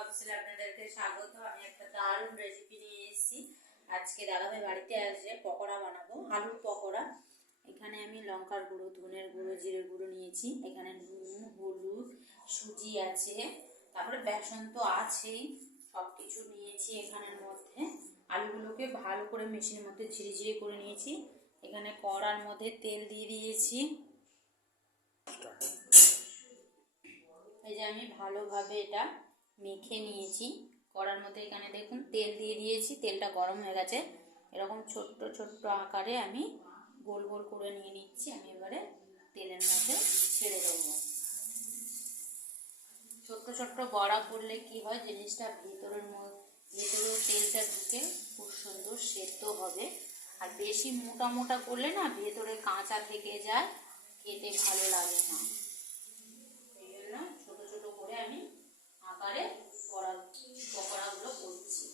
অফিসে আপনাদেরকে স্বাগত। আমি একটা দারুণ রেসিপি নিয়ে এসেছি। আজকে দাদাভাই বাড়িতে আসবে, পকোড়া বানাবো, আলুর পকোড়া। এখানে আমি লঙ্কার গুঁড়ো, ধনের গুঁড়ো, জিরের গুঁড়ো নিয়েছি। এখানে নুন, হলুদ, সুজি আছে, তারপরে বেসন তো আছেই, সব কিছু নিয়েছি এখানের মধ্যে। আলুগুলোকে ভালো করে মেশিনের মধ্যে ঝিরিঝিরি করে নিয়েছি। এখানে কড়ার মধ্যে তেল দিয়ে দিয়েছি। এই যে আমি ভালোভাবে এটা মেখে নিয়েছি কড়ার মধ্যে। এখানে দেখুন তেল দিয়ে দিয়েছি, তেলটা গরম হয়ে গেছে। এরকম ছোট্ট ছোট্ট আকারে আমি গোল গোল করে নিয়ে নিচ্ছি। আমি এবারে তেলের মধ্যে ছেড়ে দেবো। ছোট্ট ছোট্ট বড়া করলে কি হয়, জিনিসটা ভেতরেও তেলটা ঢুকে খুব সুন্দর সেদ্ধ হবে। আর বেশি মোটা মোটা করলে না ভেতরে কাঁচা থেকে যায়, খেতে ভালো লাগে না। এই জন্য ছোট ছোট করে আমি আকারে পকোড়াগুলো করছি।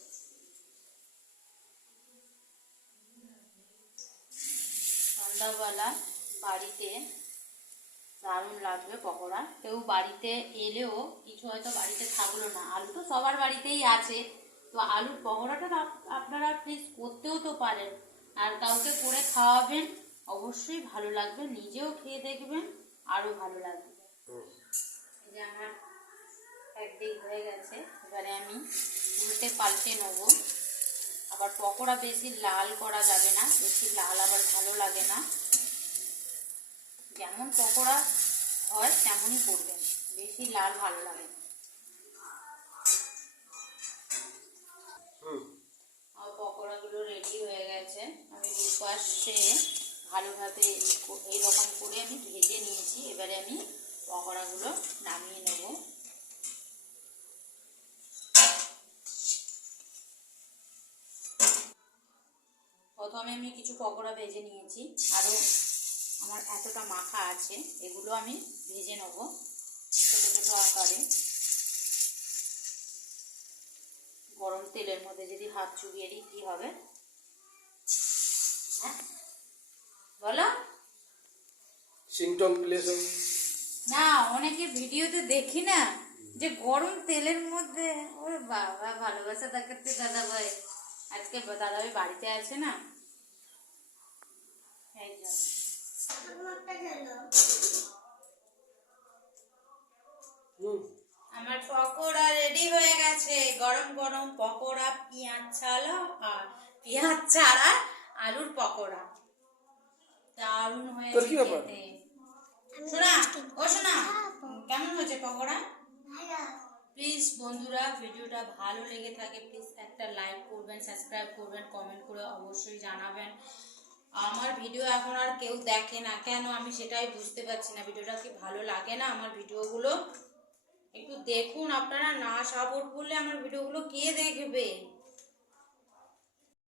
সন্ধ্যাবেলা বাড়িতে দারুণ লাগবে পকোড়া। কেউ বাড়িতে এলেও কিছু হয়তো বাড়িতে থাকলো না, আলু তো সবার বাড়িতেই আছে, তো আলুর পকোড়াটা আপনারা প্লিজ করতেও তো পারেন, আর কাউকে করে খাওয়াবেন, অবশ্যই ভালো লাগবে, নিজেও খেয়ে দেখবেন, আরও ভালো লাগবে। এই যে আমার একদিক হয়ে গেছে, এবারে আমি উল্টে পাল্টে নেবো। আবার পকোড়া বেশি লাল করা যাবে না, বেশি লাল আবার ভালো লাগে না। যেমন পকোড়া হয় তেমনই করবেন, বেশি লাল ভালো লাগে না। আমার পকোড়াগুলো রেডি হয়ে গেছে। আমি দুপাশে ভালোভাবে এইরকম করে আমি ভেজে নিয়েছি। এবারে আমি পকোড়াগুলো নামিয়ে নেব। প্রথমে আমি কিছু পকোড়া ভেজে নিয়েছি, আরও আমার এতটা মাখা আছে, এগুলো আমি ভেজে নেব ছোটো ছোটো আকারে। গরম তেলের মধ্যে যদি হাত চুবিয়ে দিই কী হবে, হ্যাঁ বলো? না, অনেকে ভিডিওতে দেখি না যে গরম তেলের মধ্যে, ওরে বাবা, ভালোবাসা দেখাতে দাদাভাই। আজকে দাদাভাই বাড়িতে আছে না, এই জন্য। আমার পকোড়া রেডি হয়ে গেছে, গরম গরম পকোড়া, পেঁয়াজ ছাড়া আলুর পকোড়া, দারুণ হয়েছে খেতে। শোনা, ও শোনা, কেমন হয়েছে পকোড়া? প্লিজ বন্ধুরা, ভিডিওটা ভালো লেগে থাকে প্লিজ একটা লাইক করবেন, সাবস্ক্রাইব করবেন, কমেন্ট করে অবশ্যই জানাবেন। আমার ভিডিও এখন আর কেউ দেখে না কেন, আমি সেটাই বুঝতে পারছি না। ভিডিওটা কি ভালো লাগে না আমার ভিডিওগুলো? একটু দেখুন আপনারা, না সাপোর্ট করলে আমার ভিডিওগুলো কে দেখবে?